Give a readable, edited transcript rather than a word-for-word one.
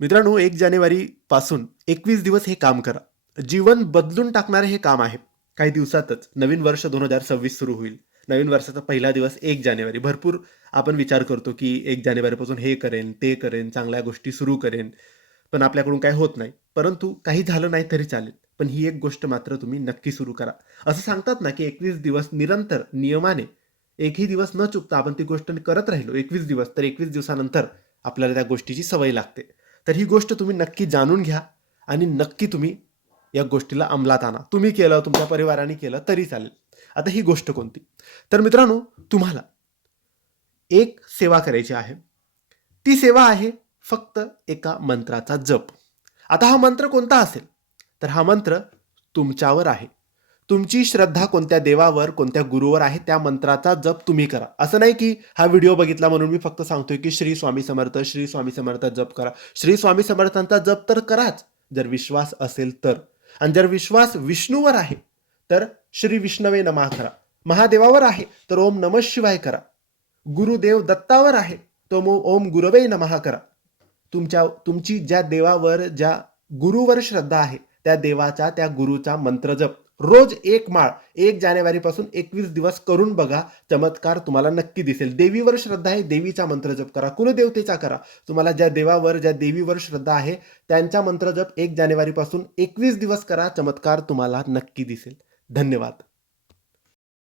मित्रांनो, 1 जानेवारी पासून 21 दिवस हे काम करा. जीवन बदलून टाकणारे हे काम आहे. काही दिवसातच नवीन वर्ष 2026 सुरू होईल. नवीन वर्षाचा पहिला दिवस 1 जानेवारी. भरपूर आपण विचार करतो, की 1 जानेवारी पासून हे करेन, ते करेन, चांगल्या गोष्टी सुरू करेन. पण आपल्याकडून काही होत नाही. परंतु काही झालं नाही तरी चालेल. पण ही एक गोष्ट मात्र तुम्ही नक्की सुरू करा. असं सांगतात ना, की 21 दिवस निरंतर नियमाने एकही दिवस न चुकता आपण ती गोष्ट करत राहिलो 21 दिवस, तर 21 दिवसानंतर आपल्याला त्या गोष्टीची सवय लागते. तर ही गोष्ट तुम्ही नक्की जाणून घ्या आणि नक्की तुम्ही या गोष्टीला अंमलात आणा. तुम्ही केलं, तुमच्या परिवाराने केलं तरी चालेल. आता ही गोष्ट कोणती? तर मित्रांनो, तुम्हाला एक सेवा करायची आहे. ती सेवा आहे फक्त एका मंत्राचा जप. आता हा मंत्र कोणता असेल? तर हा मंत्र तुमच्यावर आहे. तुमची श्रद्धा कोणत्या देवावर, कोणत्या गुरुवर आहे त्या मंत्राचा जप तुम्ही करा. असं नाही की हा व्हिडिओ बघितला म्हणून मी फक्त सांगतोय की श्री स्वामी समर्थ, श्री स्वामी समर्थ जप करा. श्री स्वामी समर्थांचा जप तर कराच, जर विश्वास असेल तर. आणि जर विश्वास विष्णूवर आहे, तर श्री विष्णवे नमः करा. महादेवावर आहे, तर ओम नमः शिवाय करा. गुरुदेव दत्तावर आहे, तो ओम गुरवे नमः करा. तुमची ज्या देवावर, ज्या गुरुवर श्रद्धा आहे, त्या देवाचा, त्या गुरुचा मंत्रजप रोज एक माळ 1 जानेवारी पासून 21 दिवस करून बघा. चमत्कार तुम्हाला नक्की दिसेल. देवीवर श्रद्धा आहे, देवीचा मंत्रजप करा. कुलदेवतेचा करा. तुम्हाला ज्या देवावर, ज्या देवीवर श्रद्धा आहे त्यांचा मंत्रजप 1 जानेवारी पासून 21 दिवस करा. चमत्कार तुम्हाला नक्की दिसेल. धन्यवाद.